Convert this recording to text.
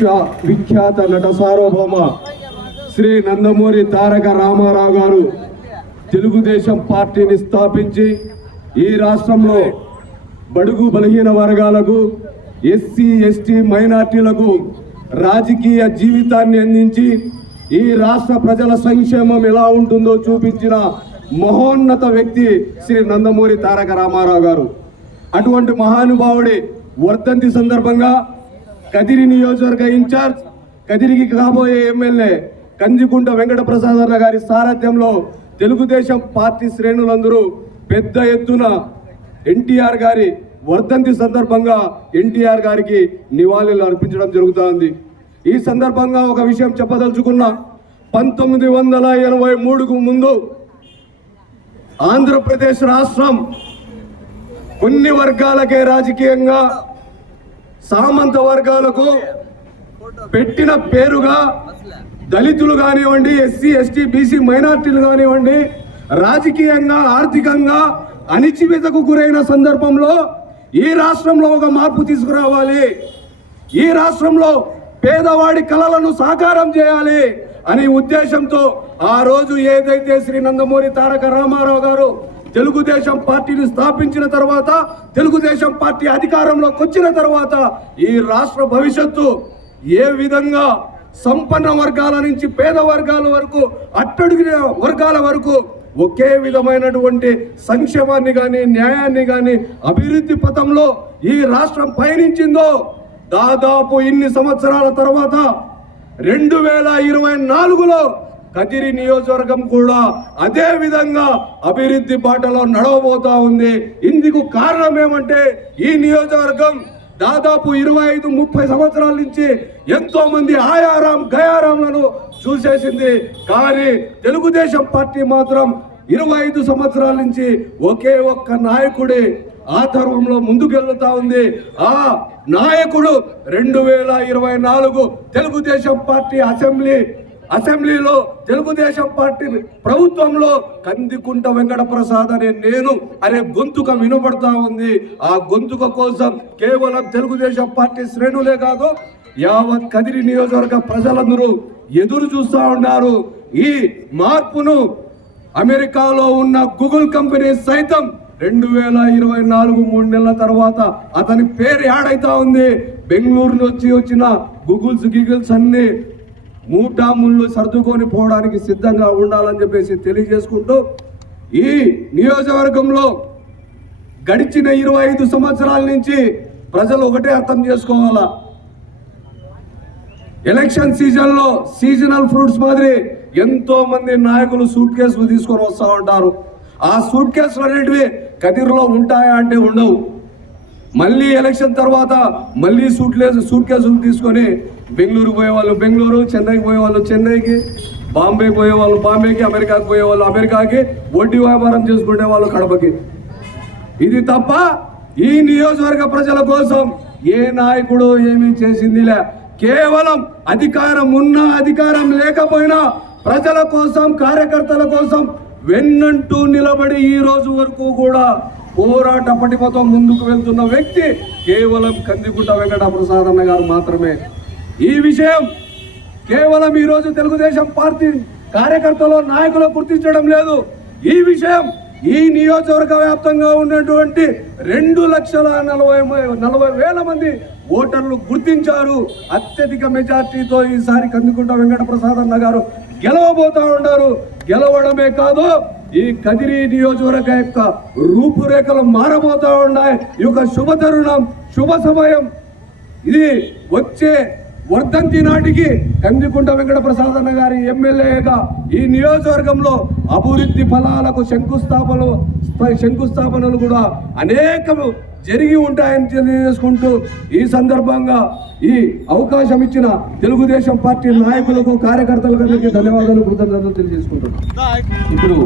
విశ్వ విఖ్యాత నట సార్వభౌమ శ్రీ నందమూరి తారక రామారావు గారు తెలుగుదేశం పార్టీని స్థాపించి ఈ రాష్ట్రంలో బడుగు బలహీన వర్గాలకు ఎస్సీ ఎస్టీ మైనార్టీలకు రాజకీయ జీవితాన్ని అందించి ఈ రాష్ట్ర ప్రజల సంక్షేమం ఎలా ఉంటుందో చూపించిన మహోన్నత వ్యక్తి శ్రీ నందమూరి తారక రామారావు గారు. అటువంటి మహానుభావుడి వర్ధంతి సందర్భంగా కదిరి నియోజకవర్గ ఇన్ఛార్జ్ కదిరికి కాబోయే ఎమ్మెల్యే కందికుంట వెంకటప్రసాద్ గారి సారథ్యంలో తెలుగుదేశం పార్టీ శ్రేణులందరూ పెద్ద ఎత్తున ఎన్టీఆర్ గారి వర్ధంతి సందర్భంగా ఎన్టీఆర్ గారికి నివాళులు అర్పించడం జరుగుతోంది. ఈ సందర్భంగా ఒక విషయం చెప్పదలుచుకున్నా పంతొమ్మిది వందల ఎనభై మూడుకు ముందు ఆంధ్రప్రదేశ్ రాష్ట్రం కొన్ని వర్గాలకే రాజకీయంగా సామంత వర్గాలకు పెట్టిన పేరుగా దళితులు కానివ్వండి ఎస్సీ ఎస్టీ బీసీ మైనార్టీలు కానివ్వండి రాజకీయంగా ఆర్థికంగా అణిచివేతకు గురైన సందర్భంలో ఈ రాష్ట్రంలో ఒక మార్పు తీసుకురావాలి. ఈ రాష్ట్రంలో పేదవాడి కళలను సాకారం చేయాలి అనే ఉద్దేశంతో ఆ రోజు ఏదైతే శ్రీ నందమూరి తారక రామారావు గారు తెలుగుదేశం పార్టీని స్థాపించిన తర్వాత తెలుగుదేశం పార్టీ అధికారంలోకి వచ్చిన తర్వాత ఈ రాష్ట్ర భవిష్యత్తు ఏ విధంగా సంపన్న వర్గాల నుంచి పేద వర్గాల వరకు అట్టడుగిన వర్గాల వరకు ఒకే విధమైనటువంటి సంక్షేమాన్ని కానీ న్యాయాన్ని కానీ అభివృద్ధి పథంలో ఈ రాష్ట్రం పయనించిందో దాదాపు ఇన్ని సంవత్సరాల తర్వాత రెండు వేల ఇరవై నాలుగులో కదిరి నియోజకవర్గం కూడా అదే విధంగా అభివృద్ధి బాటలో నడవబోతా ఉంది. ఇందుకు కారణం ఏమంటే ఈ నియోజకవర్గం దాదాపు ఇరవై ఐదు ముప్పై సంవత్సరాల నుంచి ఎంతో మంది ఆయారాం గయారాంలను చూసేసింది. కానీ తెలుగుదేశం పార్టీ మాత్రం ఇరవై ఐదు సంవత్సరాల నుంచి ఒకే ఒక్క నాయకుడి ఆధర్వంలో ముందుకెళ్తా ఉంది. ఆ నాయకుడు రెండు వేల ఇరవై నాలుగు తెలుగుదేశం పార్టీ అసెంబ్లీ అసెంబ్లీలో తెలుగుదేశం పార్టీ ప్రభుత్వంలో కందికుంట వెంకట ప్రసాద్ అనే నేను అనే గొంతుక వినపడతా ఉంది. ఆ గొంతుక కోసం కేవలం తెలుగుదేశం పార్టీ శ్రేణులే కాదు యావత్ కదిరి నియోజకవర్గ ప్రజలందరూ ఎదురు చూస్తూ ఉన్నారు. ఈ మార్పును అమెరికాలో ఉన్న గూగుల్ కంపెనీ సైతం రెండు వేల ఇరవై నాలుగు మూడు నెలల తర్వాత అతని పేరు యాడైతా ఉంది. బెంగళూరు నుంచి వచ్చిన గూగుల్స్ గిగుల్స్ అన్ని ముళ్ళు సర్దుకొని పోవడానికి సిద్ధంగా ఉండాలని చెప్పేసి తెలియజేసుకుంటూ ఈ నియోజకవర్గంలో గడిచిన ఇరవై ఐదు సంవత్సరాల నుంచి ప్రజలు ఒకటే అర్థం చేసుకోవాలా? ఎలక్షన్ సీజన్లో సీజనల్ ఫ్రూట్స్ మాదిరి ఎంతో మంది నాయకులు సూట్ కేసులు తీసుకొని వస్తూ ఉంటారు. ఆ సూట్ కేసులు అనేటివి కదిరిలో ఉంటాయా అంటే ఉండవు. మళ్ళీ ఎలక్షన్ తర్వాత మళ్ళీ సూట్ లేదు సూట్ కేసులు తీసుకొని బెంగళూరు పోయే వాళ్ళు బెంగళూరు చెన్నైకి పోయే వాళ్ళు చెన్నైకి బాంబే పోయే వాళ్ళు బాంబేకి అమెరికాకి పోయే వాళ్ళు అమెరికాకి వడ్డీ వ్యాపారం చేసుకునే వాళ్ళు కడపకి. ఇది తప్ప ఈ నియోజకవర్గ ప్రజల కోసం ఏ నాయకుడు ఏమీ చేసిందిలే. కేవలం అధికారం ఉన్నా అధికారం లేకపోయినా ప్రజల కోసం కార్యకర్తల కోసం వెన్నంటూ నిలబడి ఈ రోజు వరకు కూడా పోరాట పటిమతో ముందుకు వెళ్తున్న వ్యక్తి కేవలం కందిగుంట వెంకట ప్రసాద్ అన్న గారు మాత్రమే. ఈ విషయం కేవలం ఈ తెలుగుదేశం పార్టీ కార్యకర్తలు నాయకులు గుర్తించడం లేదు. ఈ విషయం ఈ నియోజకవర్గ వ్యాప్తంగా ఉన్నటువంటి రెండు లక్షల నలభై నలభై వేల మంది ఓటర్లు గుర్తించారు. అత్యధిక మెజార్టీతో ఈసారి కందుకుంట వెంకట ప్రసాద్ అన్న గారు గెలవబోతా ఉన్నారు. గెలవడమే కాదు ఈ కదిరి నియోజకవర్గ యొక్క రూపురేఖలు మారబోతూ ఉన్నాయి. ఈ యొక్క శుభ తరుణం శుభ సమయం ఇది వచ్చే వర్ధంతి నాటికి కందికుంట వెంకట ప్రసాదన్న గారి ఎమ్మెల్యేగా ఈ నియోజకవర్గంలో అభివృద్ధి ఫలాలకు శంకుస్థాపనలు శంకుస్థాపనలు కూడా అనేకము జరిగి ఉంటాయని తెలియజేసుకుంటూ ఈ సందర్భంగా ఈ అవకాశం ఇచ్చిన తెలుగుదేశం పార్టీ నాయకులకు కార్యకర్తలకు అందరికీ ధన్యవాదాలు కృతజ్ఞతలు తెలియజేసుకుంటున్నాను ఇప్పుడు